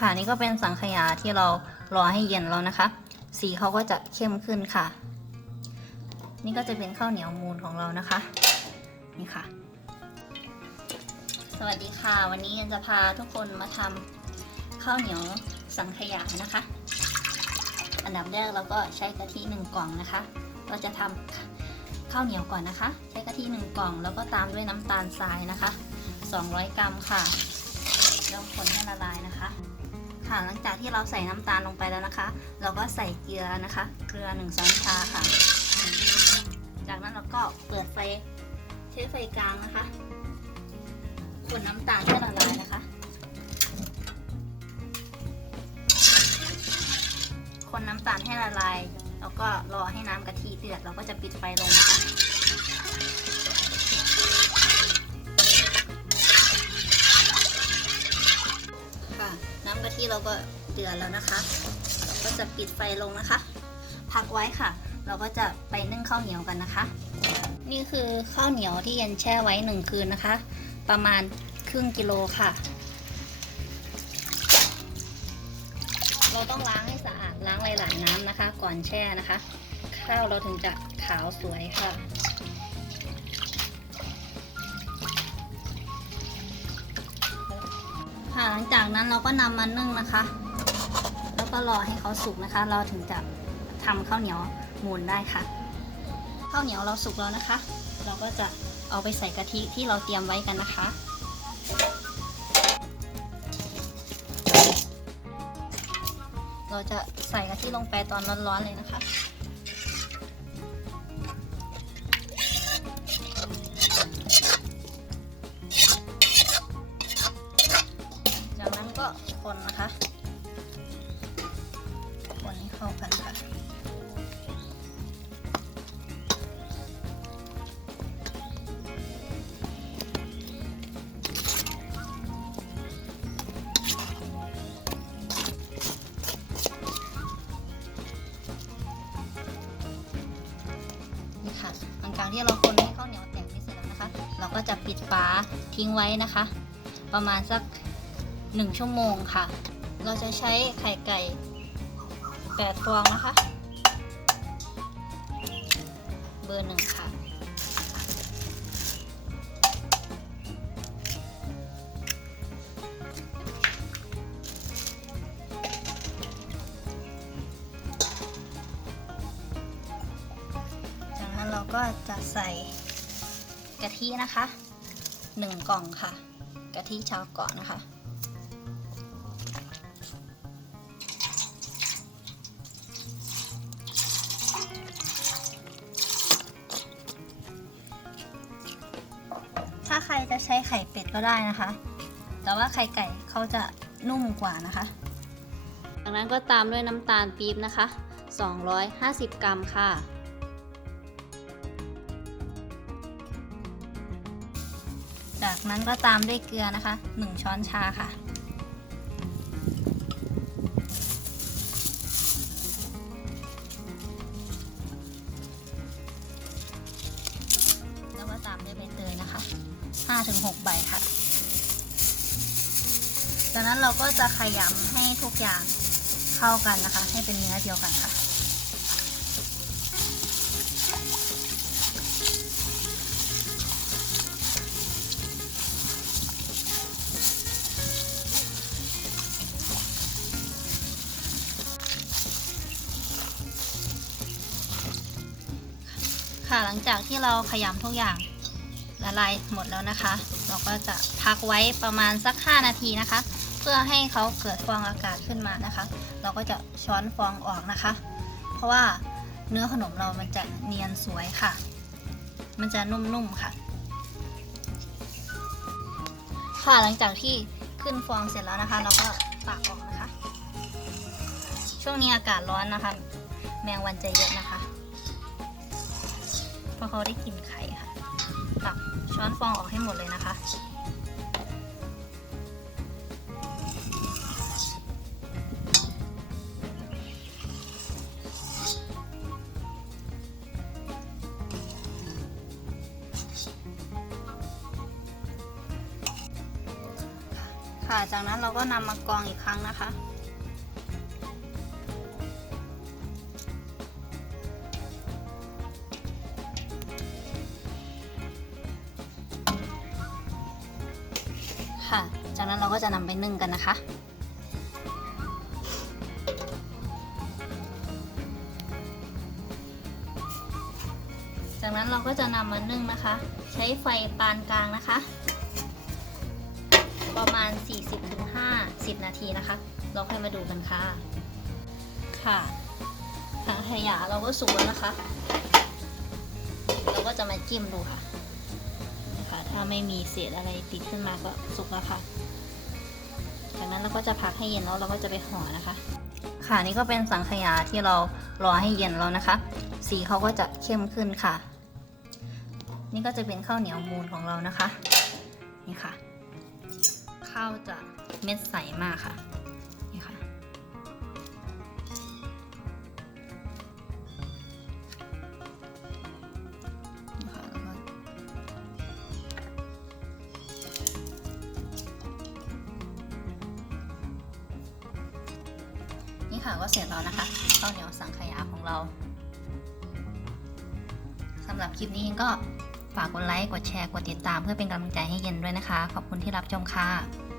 ค่ะนี่ก็เป็นสังขยาที่เรารอให้เย็นแล้วนะคะ สีเขาก็จะเข้มขึ้นค่ะ นี่ก็จะเป็นข้าวเหนียวมูนของเรานะคะ นี่ค่ะ สวัสดีค่ะ วันนี้จะพาทุกคนมาทำข้าวเหนียวสังขยานะคะ อันดับแรกเราก็ใช้กะทิหนึ่งกล่องนะคะ เราจะทำข้าวเหนียวก่อนนะคะ ใช้กะทิหนึ่งกล่อง แล้วก็ตามด้วยน้ำตาลทรายนะคะ 200 กรัมค่ะแล้วคนให้ละลายนะคะ ค่ะ หลังจากที่เราใส่น้ำตาลลงไปแล้วนะคะ เราก็ใส่เกลือนะคะ เกลือ1ช้อนชาค่ะ จากนั้นเราก็เปิดไฟใช้ไฟกลางนะคะคนน้ำตาลให้ละลายนะคะ คนน้ำตาลให้ละลาย แล้วก็รอให้น้ำกะทิเดือด เราก็จะปิดไฟลงนะคะค่ะ กะทิเราก็เดือดแล้วนะคะ เราก็จะปิดไฟลงนะคะ พักไว้ค่ะ เราก็จะไปนึ่งข้าวเหนียวกันนะคะ นี่คือข้าวเหนียวที่เย็นแช่ไว้หนึ่งคืนนะคะ ประมาณครึ่งกิโลค่ะ เราต้องล้างให้สะอาดล้างหลายๆน้ำนะคะ ก่อนแช่นะคะ ข้าวเราถึงจะขาวสวยค่ะ ค่ะ หลังจากนั้นเราก็นำมานึ่งนะคะ แล้วก็รอให้เขาสุกนะคะ เราถึงจะทำข้าวเหนียวมูนได้ค่ะ ข้าวเหนียวเราสุกแล้วนะคะ เราก็จะเอาไปใส่กะทิที่เราเตรียมไว้กันนะคะเราจะใส่กะทิลงไปตอนร้อนๆเลยนะคะ ก็คนนะคะ คนให้เข้ากันค่ะ นี่ค่ะ หลังจากที่เราคนให้ข้าวเหนียวแตกไม่เสร็จแล้วนะคะ เราก็จะปิดฝาทิ้งไว้นะคะ ประมาณสัก หนึ่งชั่วโมงค่ะ เราจะใช้ไข่ไก่แปดฟองนะคะ เบอร์หนึ่งค่ะ จากนั้นเราก็จะใส่กะทินะคะหนึ่งกล่องค่ะ กะทิชาวเกาะนะคะ ใครจะใช้ไข่เป็ดก็ได้นะคะ แต่ว่าไข่ไก่เขาจะนุ่มกว่านะคะ จากนั้นก็ตามด้วยน้ำตาลปี๊บนะคะ 250 กรัมค่ะ จากนั้นก็ตามด้วยเกลือนะคะ 1 ช้อนชาค่ะแล้วก็ตามด้วยใบเตยนะคะ 5-6 ใบค่ะ จากนั้นเราก็จะขยำให้ทุกอย่างเข้ากันนะคะ ให้เป็นเนื้อเดียวกันค่ะค่ะหลังจากที่เราขยำทุกอย่าง ละลายหมดแล้วนะคะ เราก็จะพักไว้ประมาณสัก 5 นาทีนะคะ เพื่อให้เขาเกิดฟองอากาศขึ้นมานะคะ เราก็จะช้อนฟองออกนะคะ เพราะว่าเนื้อขนมเรามันจะเนียนสวยค่ะ มันจะนุ่มๆค่ะ ค่ะหลังจากที่ขึ้นฟองเสร็จแล้วนะคะ เราก็ตักออกนะคะ ช่วงนี้อากาศร้อนนะคะ แมงวันจะเยอะนะคะ เพราะเขาได้กลิ่นไข่ ตักช้อนฟองออกให้หมดเลยนะคะ ค่ะ จากนั้นเราก็นำมากรองอีกครั้งนะคะ จากนั้นเราก็จะนำไปนึ่งกันนะคะจากนั้นเราก็จะนำมานึ่งนะคะ ใช้ไฟปานกลางนะคะ ประมาณ 40-50 นาทีนะคะ เราค่อยมาดูกันค่ะ ค่ะถังขยะเราก็สุกแล้วนะคะ เราก็จะมาจิ้มดูค่ะนะคะ ถ้าไม่มีเศษอะไรติดขึ้นมาก็สุกแล้วค่ะ จากนั้นเราก็จะพักให้เย็นแล้วเราก็จะไปห่อนะคะ ค่ะนี่ก็เป็นสังขยาที่เรารอให้เย็นแล้วนะคะ สีเขาก็จะเข้มขึ้นค่ะ นี่ก็จะเป็นข้าวเหนียวมูนของเรานะคะ นี่ค่ะ ข้าวจะเม็ดใสมากค่ะ นี่ค่ะก็เสร็จแล้วนะคะข้าวเหนียวสังขยาของเราสำหรับคลิปนี้ก็ฝากกดไลค์ กดแชร์ กดติดตามเพื่อเป็นกำลังใจให้เย็นด้วยนะคะ ขอบคุณที่รับชมค่ะ